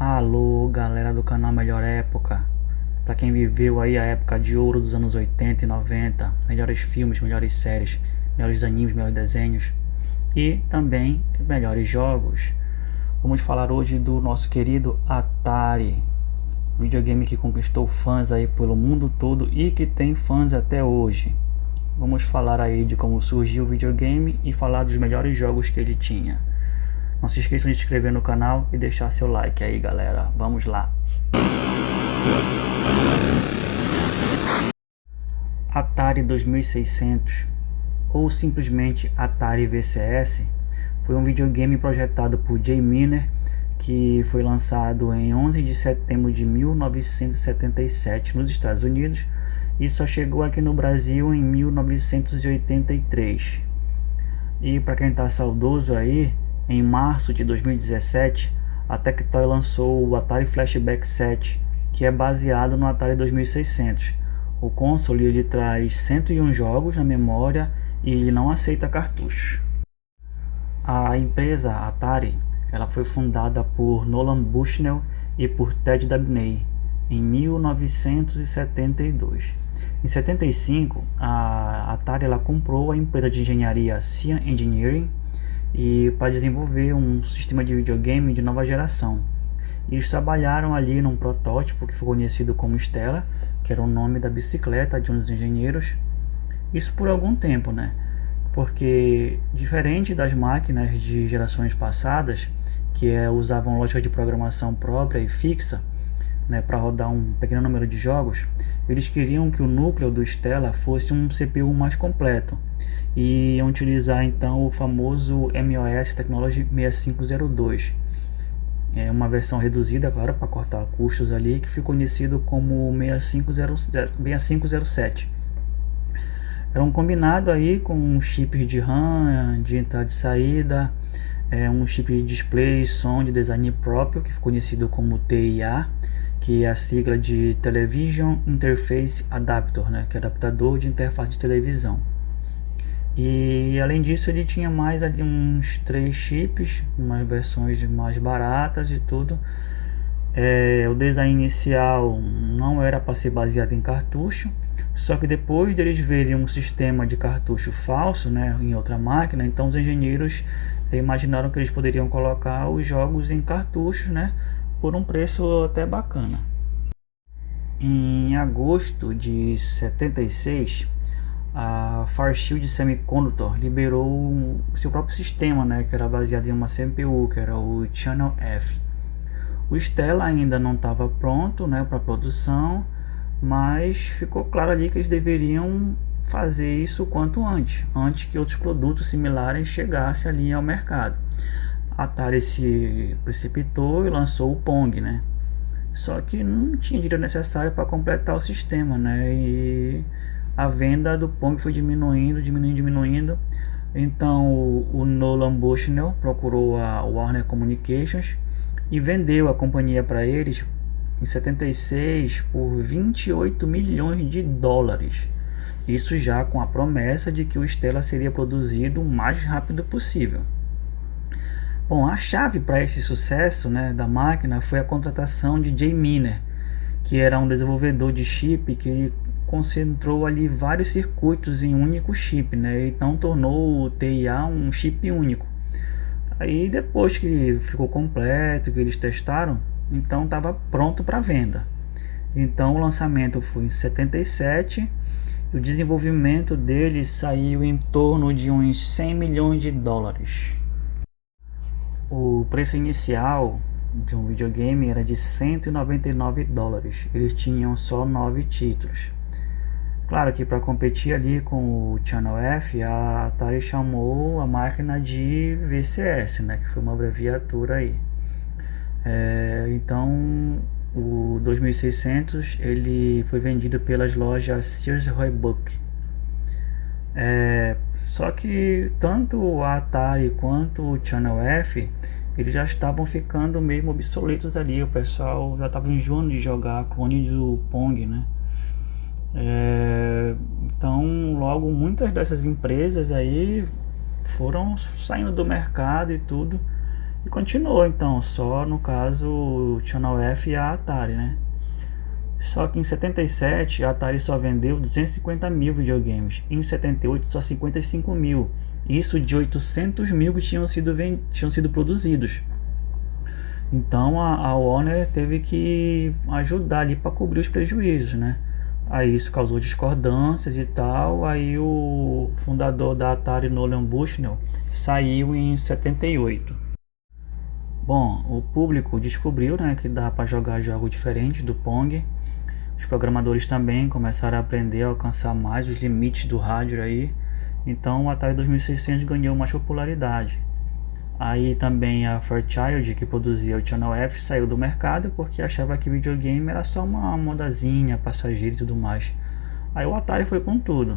Alô, galera do canal Melhor Época. Pra quem viveu aí a época de ouro dos anos 80 e 90, melhores filmes, melhores séries, melhores animes, melhores desenhos e também melhores jogos. Vamos falar hoje do nosso querido Atari, videogame que conquistou fãs aí pelo mundo todo e que tem fãs até hoje. Vamos falar aí de como surgiu o videogame e falar dos melhores jogos que ele tinha. Não se esqueçam de se inscrever no canal e deixar seu like aí, galera. Vamos lá. Atari 2600 ou simplesmente Atari VCS foi um videogame projetado por Jay Miner que foi lançado em 11 de setembro de 1977 nos Estados Unidos e só chegou aqui no Brasil em 1983. E para quem está saudoso aí, em março de 2017, a Tectoy lançou o Atari Flashback 7, que é baseado no Atari 2600. O console ele traz 101 jogos na memória e ele não aceita cartuchos. A empresa Atari ela foi fundada por Nolan Bushnell e por Ted Dabney em 1972. Em 75, a Atari ela comprou a empresa de engenharia Cyan Engineering e para desenvolver um sistema de videogame de nova geração. Eles trabalharam ali num protótipo que ficou conhecido como Stella, que era o nome da bicicleta de um dos engenheiros. Isso por algum tempo, né? Porque diferente das máquinas de gerações passadas, usavam lógica de programação própria e fixa, né, para rodar um pequeno número de jogos, eles queriam que o núcleo do Stella fosse um CPU mais completo e iam utilizar então o famoso MOS Technology 6502. É uma versão reduzida, claro, para cortar custos ali, que ficou conhecido como 6507. Era um combinado aí com um chip de RAM, de entrada e saída, um chip de display, som de design próprio, que ficou conhecido como TIA, que é a sigla de Television Interface Adapter, né, que é adaptador de interface de televisão. E além disso ele tinha mais ali uns 3 chips, umas versões mais baratas e tudo. O design inicial não era para ser baseado em cartucho, só que depois deles verem um sistema de cartucho falso, né, em outra máquina, então os engenheiros imaginaram que eles poderiam colocar os jogos em cartuchos, né, por um preço até bacana. Em agosto de 76, a Fairchild Semiconductor liberou o seu próprio sistema, né, que era baseado em uma CPU, que era o Channel F. O Stella ainda não estava pronto, né, para produção, mas ficou claro ali que eles deveriam fazer isso quanto antes que outros produtos similares chegassem ali ao mercado. A Atari se precipitou e lançou o Pong, né? Só que não tinha dinheiro necessário para completar o sistema, né? E a venda do Pong foi diminuindo. Então o Nolan Bushnell procurou a Warner Communications e vendeu a companhia para eles em 76 por 28 milhões de dólares. Isso já com a promessa de que o Stella seria produzido o mais rápido possível. Bom, a chave para esse sucesso, né, da máquina foi a contratação de Jay Miner, que era um desenvolvedor de chip que concentrou ali vários circuitos em um único chip, né, então tornou o TIA um chip único. Aí depois que ficou completo, que eles testaram, então estava pronto para venda. Então o lançamento foi em 77 e o desenvolvimento dele saiu em torno de uns 100 milhões de dólares. O preço inicial de um videogame era de 199 dólares. Eles tinham só 9 títulos. Claro que para competir ali com o Channel F, a Atari chamou a máquina de VCS, né, que foi uma abreviatura aí. Então o 2600 ele foi vendido pelas lojas Sears Roebuck. Só que tanto a Atari quanto o Channel F eles já estavam ficando mesmo obsoletos ali. O pessoal já estava enjoando de jogar clone do Pong, né? Então logo muitas dessas empresas aí foram saindo do mercado e tudo, E continuou então, só no caso o Channel F e a Atari, né? Só que em 77 a Atari só vendeu 250 mil videogames, em 78 só 55 mil, isso de 800 mil que tinham sido produzidos. Então a Warner teve que ajudar ali para cobrir os prejuízos, né? Aí isso causou discordâncias e tal. Aí o fundador da Atari, Nolan Bushnell, saiu em 78. Bom, o público descobriu, né, que dá para jogar jogos diferentes do Pong. Os programadores também começaram a aprender a alcançar mais os limites do hardware aí. Então o Atari 2600 ganhou mais popularidade. Aí também a Fairchild, que produzia o Channel F, saiu do mercado porque achava que videogame era só uma modazinha, passageira e tudo mais. Aí o Atari foi com tudo.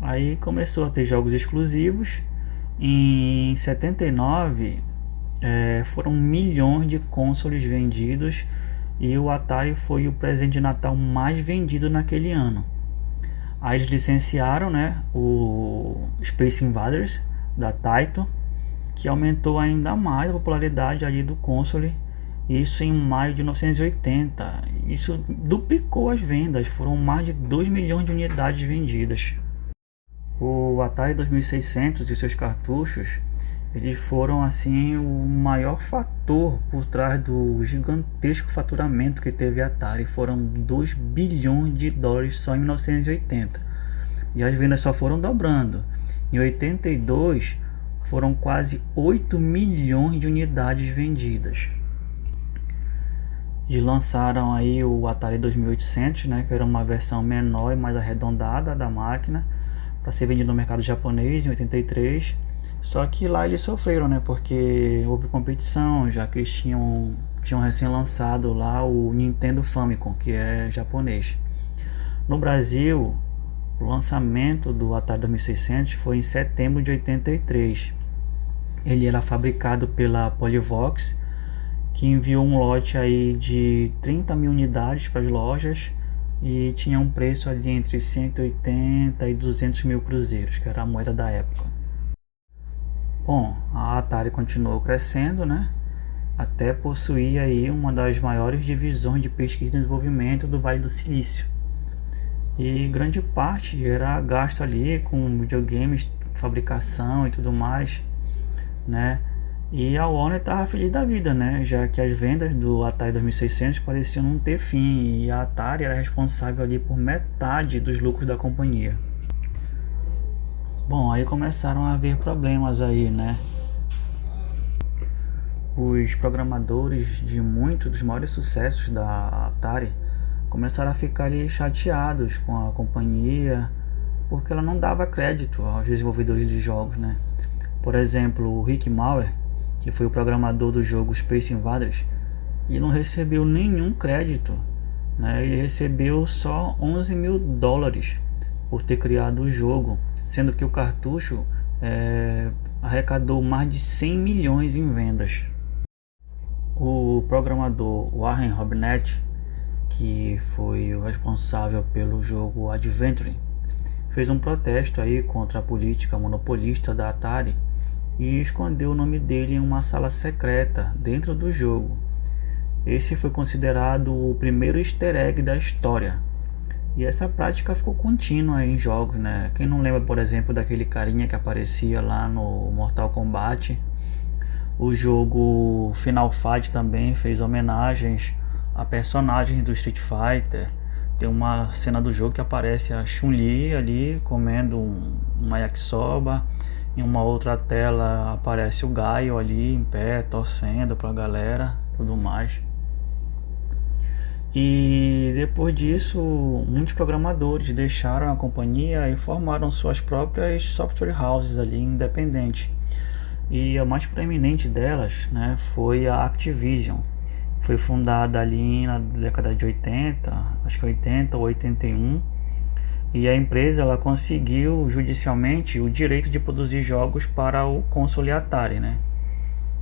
Aí começou a ter jogos exclusivos. Em 79 foram milhões de consoles vendidos e o Atari foi o presente de Natal mais vendido naquele ano. Aí eles licenciaram, né, o Space Invaders da Taito, que aumentou ainda mais a popularidade ali do console, isso em maio de 1980. Isso duplicou as vendas, foram mais de 2 milhões de unidades vendidas. O Atari 2600 e seus cartuchos, eles foram assim o maior fator por trás do gigantesco faturamento que teve a Atari. Foram 2 bilhões de dólares só em 1980. E as vendas só foram dobrando. Em 82 foram quase 8 milhões de unidades vendidas. E lançaram aí o Atari 2800, né, que era uma versão menor e mais arredondada da máquina, para ser vendido no mercado japonês em 83. Só que lá eles sofreram, né, porque houve competição, já que eles tinham recém lançado lá o Nintendo Famicom, que é japonês. No Brasil, o lançamento do Atari 2600 foi em setembro de 83. Ele era fabricado pela Polivox, que enviou um lote aí de 30 mil unidades para as lojas e tinha um preço ali entre 180 e 200 mil cruzeiros, que era a moeda da época. Bom, a Atari continuou crescendo, né? Até possuir aí uma das maiores divisões de pesquisa e desenvolvimento do Vale do Silício. E grande parte era gasto ali com videogames, fabricação e tudo mais, né? E a Warner estava feliz da vida, né? Já que as vendas do Atari 2600 pareciam não ter fim e a Atari era responsável ali por metade dos lucros da companhia. Bom, aí começaram a haver problemas aí, né? Os programadores de muitos dos maiores sucessos da Atari começaram a ficar ali chateados com a companhia porque ela não dava crédito aos desenvolvedores de jogos, né? Por exemplo, o Rick Mauer, que foi o programador do jogo Space Invaders, ele não recebeu nenhum crédito, né? Ele recebeu só 11 mil dólares por ter criado o jogo, sendo que o cartucho arrecadou mais de 100 milhões em vendas. O programador Warren Robinett, que foi o responsável pelo jogo Adventure, fez um protesto aí contra a política monopolista da Atari e escondeu o nome dele em uma sala secreta dentro do jogo. Esse foi considerado o primeiro easter egg da história. E essa prática ficou contínua em jogos, né? Quem não lembra, por exemplo, daquele carinha que aparecia lá no Mortal Kombat? O jogo Final Fight também fez homenagens a personagens do Street Fighter. Tem uma cena do jogo que aparece a Chun-Li ali comendo uma yakisoba. Em uma outra tela aparece o Gaio ali em pé, torcendo pra galera, tudo mais. E depois disso, muitos programadores deixaram a companhia e formaram suas próprias software houses ali independentes. E a mais proeminente delas, né, foi a Activision. Foi fundada ali na década de 80, acho que 80 ou 81. E a empresa ela conseguiu judicialmente o direito de produzir jogos para o console Atari, né,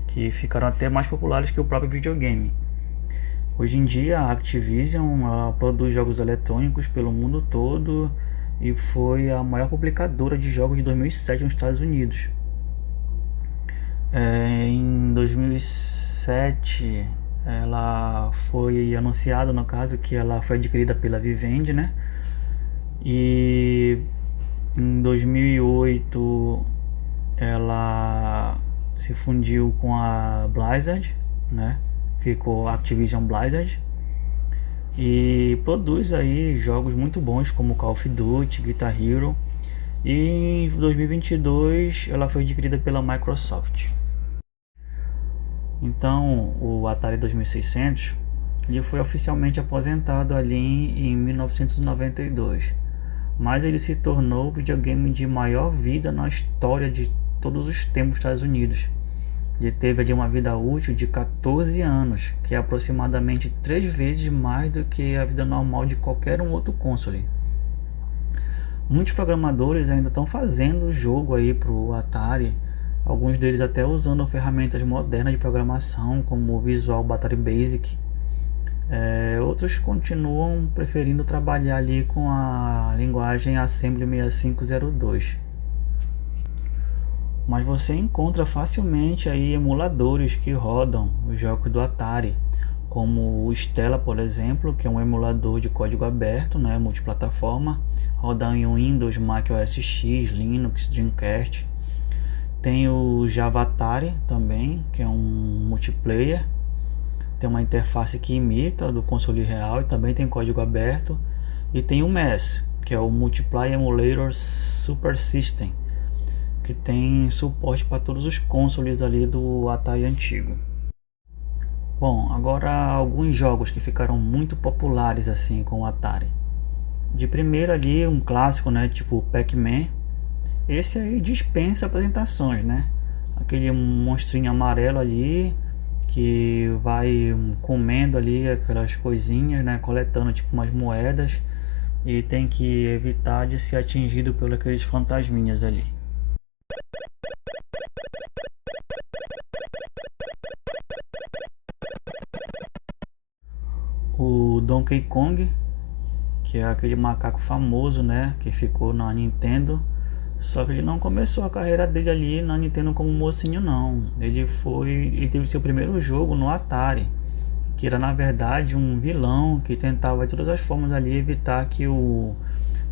que ficaram até mais populares que o próprio videogame. Hoje em dia a Activision produz jogos eletrônicos pelo mundo todo e foi a maior publicadora de jogos de 2007 nos Estados Unidos. Em 2007, ela foi anunciado, no caso, que ela foi adquirida pela Vivendi, né? E em 2008 ela se fundiu com a Blizzard, né? Ficou Activision Blizzard e produz aí jogos muito bons como Call of Duty, Guitar Hero. E em 2022 ela foi adquirida pela Microsoft. Então o Atari 2600 ele foi oficialmente aposentado ali em 1992, mas ele se tornou o videogame de maior vida na história de todos os tempos dos Estados Unidos. Ele teve ali uma vida útil de 14 anos, que é aproximadamente 3 vezes mais do que a vida normal de qualquer um outro console. Muitos programadores ainda estão fazendo o jogo aí pro Atari, alguns deles até usando ferramentas modernas de programação como o Visual Atari Basic. Outros continuam preferindo trabalhar ali com a linguagem Assembly 6502. Mas você encontra facilmente aí emuladores que rodam os jogos do Atari, como o Stella, por exemplo, que é um emulador de código aberto, né, multiplataforma, roda em Windows, Mac OS X, Linux, Dreamcast. Tem o Java Atari também, que é um multiplayer, tem uma interface que imita a do console real e também tem código aberto. E tem o MES, que é o Multiplayer Emulator Super System, que tem suporte para todos os consoles ali do Atari antigo. Bom, agora alguns jogos que ficaram muito populares assim com o Atari. De primeiro ali um clássico, né, tipo Pac-Man. Esse aí dispensa apresentações, né? Aquele monstrinho amarelo ali que vai comendo ali aquelas coisinhas, né, coletando tipo umas moedas e tem que evitar de ser atingido por aqueles fantasminhas ali. O Donkey Kong, que é aquele macaco famoso, né, que ficou na Nintendo. Só que ele não começou a carreira dele ali na Nintendo como mocinho não. Ele teve seu primeiro jogo no Atari, que era na verdade um vilão que tentava de todas as formas ali evitar que o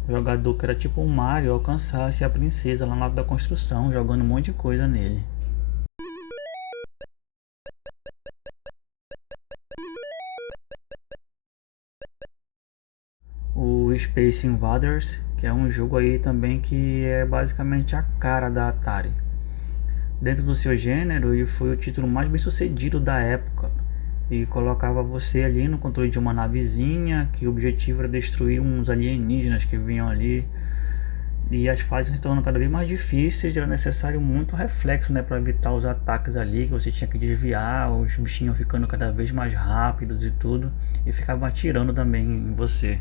jogador, que era tipo um Mario, alcançasse a princesa lá na lado da construção, jogando um monte de coisa nele. O Space Invaders, que é um jogo aí também que é basicamente a cara da Atari. Dentro do seu gênero, ele foi o título mais bem sucedido da época e colocava você ali no controle de uma navezinha que o objetivo era destruir uns alienígenas que vinham ali, e as fases se tornando cada vez mais difíceis. Era necessário muito reflexo, né, para evitar os ataques ali, que você tinha que desviar, os bichinhos ficando cada vez mais rápidos e tudo, e ficavam atirando também em você.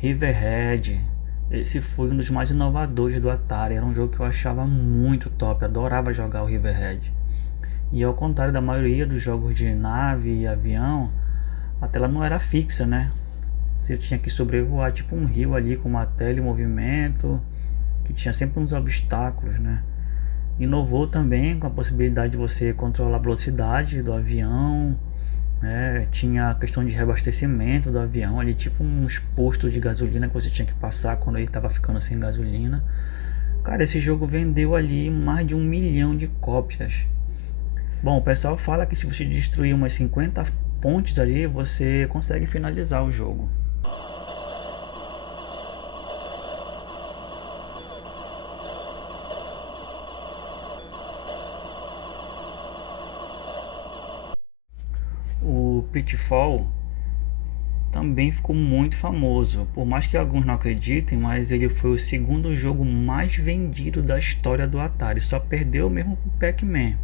Riverhead, esse foi um dos mais inovadores do Atari. Era um jogo que eu achava muito top, adorava jogar o Riverhead. E ao contrário da maioria dos jogos de nave e avião, a tela não era fixa, né? Você tinha que sobrevoar tipo um rio ali com uma tela em movimento, que tinha sempre uns obstáculos, né? Inovou também com a possibilidade de você controlar a velocidade do avião, né? Tinha a questão de reabastecimento do avião ali, tipo uns postos de gasolina que você tinha que passar quando ele estava ficando sem gasolina. Cara, esse jogo vendeu ali mais de 1 milhão de cópias. Bom, o pessoal fala que se você destruir umas 50 pontes ali, você consegue finalizar o jogo. O Pitfall também ficou muito famoso, por mais que alguns não acreditem, mas ele foi o segundo jogo mais vendido da história do Atari, só perdeu mesmo pro Pac-Man.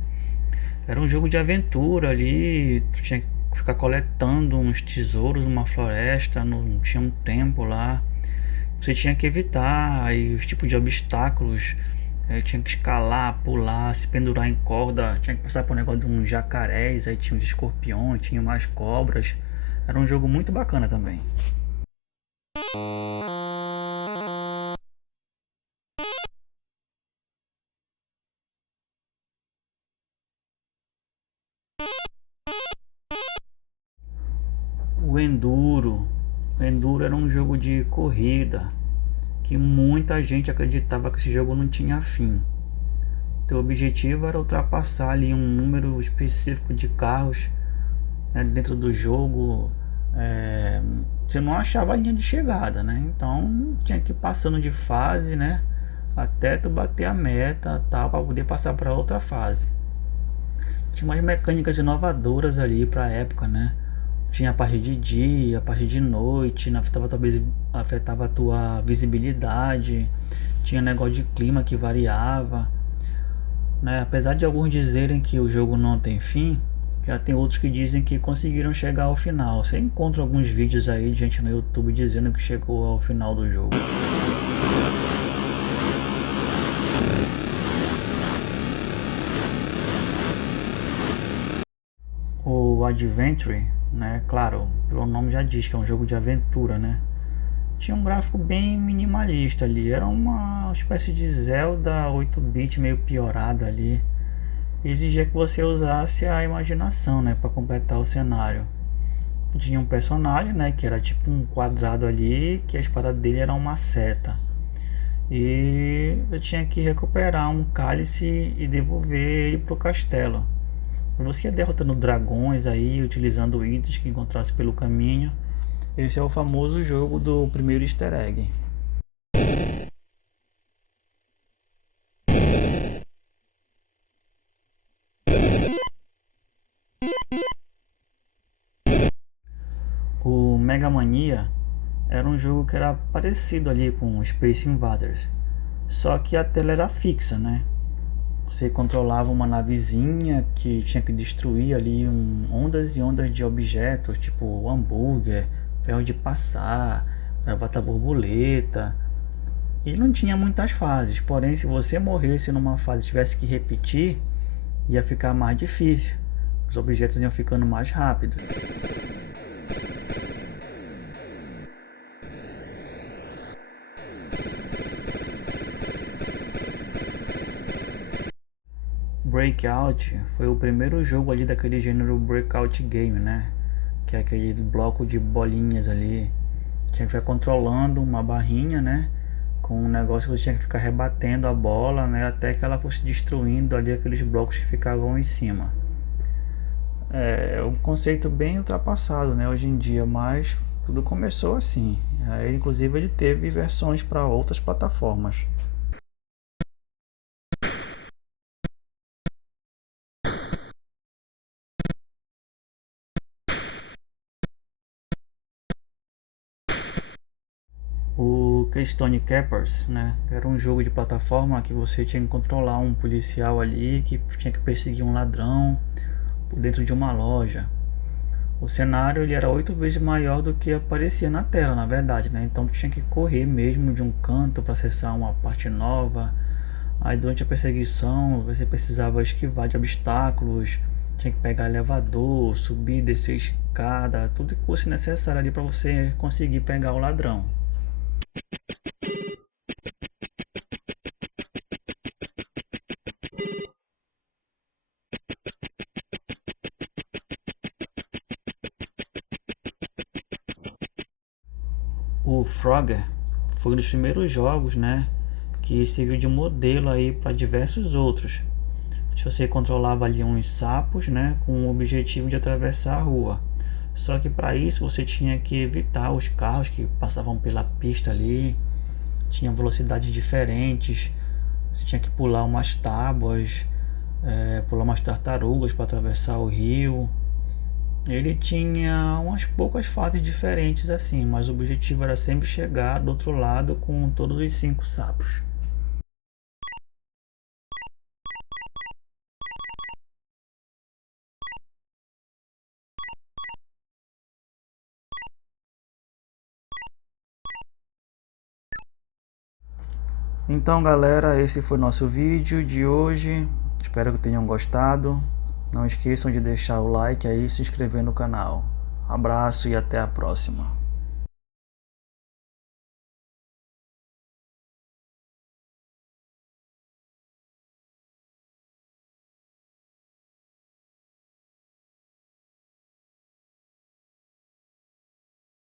Era um jogo de aventura ali, tu tinha que ficar coletando uns tesouros numa floresta, não tinha um tempo lá. Você tinha que evitar aí os tipos de obstáculos. Tinha que escalar, pular, se pendurar em corda, tinha que passar por um negócio de uns jacarés, aí tinha uns escorpiões, tinha umas cobras. Era um jogo muito bacana também. O Enduro. O Enduro era um jogo de corrida que muita gente acreditava que esse jogo não tinha fim. Teu objetivo era ultrapassar ali um número específico de carros, né, dentro do jogo. É, você não achava a linha de chegada, né? Então tinha que ir passando de fase, né? Até tu bater a meta, tal, para poder passar para outra fase. Tinha umas mecânicas inovadoras ali para a época, né? Tinha a parte de dia, a parte de noite, né? Afetava a tua visibilidade. Tinha negócio de clima que variava, né? Apesar de alguns dizerem que o jogo não tem fim, já tem outros que dizem que conseguiram chegar ao final. Você encontra alguns vídeos aí de gente no YouTube dizendo que chegou ao final do jogo. O Adventure, né? Claro, pelo nome já diz que é um jogo de aventura, né? Tinha um gráfico bem minimalista ali. Era uma espécie de Zelda 8-bit meio piorado ali. Exigia que você usasse a imaginação, né, para completar o cenário. Tinha um personagem, né, que era tipo um quadrado ali, que a espada dele era uma seta. E eu tinha que recuperar um cálice e devolver ele pro castelo. Você ia derrotando dragões aí, utilizando itens que encontrasse pelo caminho. Esse é o famoso jogo do primeiro easter egg. O Mega Mania era um jogo que era parecido ali com Space Invaders, só que a tela era fixa, né? Você controlava uma navezinha que tinha que destruir ali ondas e ondas de objetos, tipo hambúrguer, ferro de passar, gravata borboleta. E não tinha muitas fases, porém se você morresse numa fase e tivesse que repetir, ia ficar mais difícil. Os objetos iam ficando mais rápidos. Breakout foi o primeiro jogo ali daquele gênero Breakout Game, né? Que é aquele bloco de bolinhas ali. Tinha que ficar controlando uma barrinha, né? Com um negócio que você tinha que ficar rebatendo a bola, né? Até que ela fosse destruindo ali aqueles blocos que ficavam em cima. É um conceito bem ultrapassado, né? Hoje em dia, mas tudo começou assim. Aí, inclusive ele teve versões para outras plataformas. O Keystone Capers, né? Era um jogo de plataforma que você tinha que controlar um policial ali que tinha que perseguir um ladrão por dentro de uma loja. O cenário ele era 8 vezes maior do que aparecia na tela, na verdade, né? Então tinha que correr mesmo de um canto para acessar uma parte nova. Aí durante a perseguição você precisava esquivar de obstáculos, tinha que pegar elevador, subir, descer escada, tudo que fosse necessário ali para você conseguir pegar o ladrão. O Frogger foi um dos primeiros jogos, né, que serviu de modelo aí para diversos outros. Você controlava ali uns sapos, né, com o objetivo de atravessar a rua. Só que para isso você tinha que evitar os carros que passavam pela pista ali, tinha velocidades diferentes, você tinha que pular umas tábuas, pular umas tartarugas para atravessar o rio. Ele tinha umas poucas fases diferentes assim, mas o objetivo era sempre chegar do outro lado com todos os 5 sapos. Então galera, esse foi nosso vídeo de hoje. Espero que tenham gostado. Não esqueçam de deixar o like aí e se inscrever no canal. Abraço e até a próxima.